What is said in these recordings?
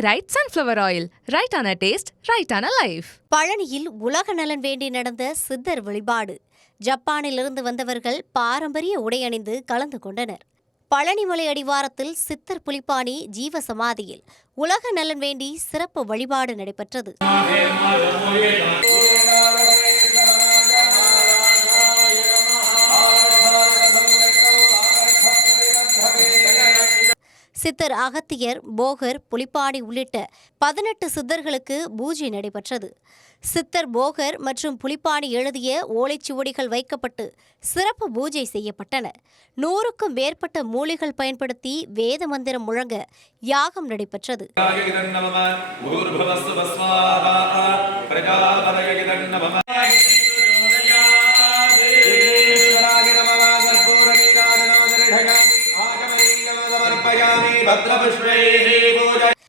Right sunflower oil right ஆன taste right ஆன life பழனியில் உலக நலன் வேண்டி நடந்த சித்தர் வழிபாடு. ஜப்பானிலிருந்து வந்தவர்கள் பாரம்பரிய உடை அணிந்து கலந்து கொண்டனர். பழனிமலை அடிவாரத்தில் சித்தர் புலிப்பாணி ஜீவ சமாதியில் உலக நலன் வேண்டி சிறப்பு வழிபாடு நடைபெற்றது. சித்தர் அகத்தியர் போகர் புலிப்பாடி உள்ளிட்ட பதினெட்டு சித்தர்களுக்கு பூஜை நடைபெற்றது. சித்தர் போகர் மற்றும் புலிப்பாடி எழுதிய ஓலைச்சுவடிகள் வைக்கப்பட்டு சிறப்பு பூஜை செய்யப்பட்டன. நூறுக்கும் மேற்பட்ட மூலிகள் பயன்படுத்தி வேத மந்திரம் முழங்க யாகம் நடைபெற்றது.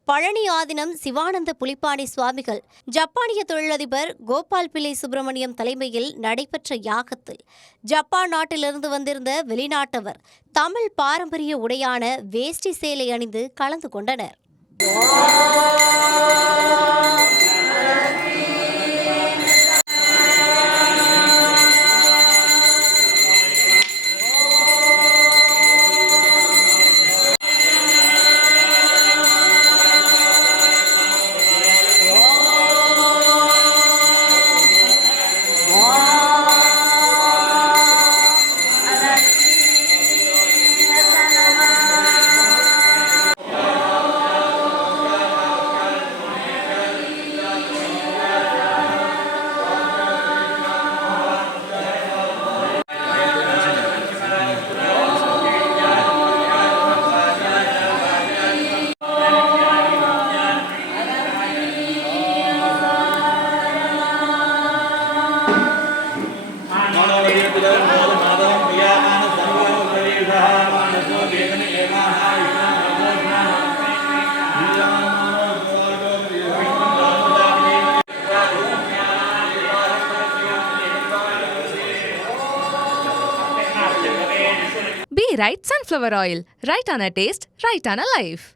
பழனி ஆதினம் சிவானந்த புலிப்பாணி சுவாமிகள். ஜப்பானிய தொழிலதிபர் கோபால் பிள்ளை சுப்பிரமணியம் தலைமையில் நடைபெற்ற யாகத்தில் ஜப்பான் நாட்டிலிருந்து வந்திருந்த வெளிநாட்டவர் தமிழ் பாரம்பரிய உடையான வேஷ்டி சேலை அணிந்து கலந்து கொண்டனர். right sunflower oil. Right on a taste, right on a life.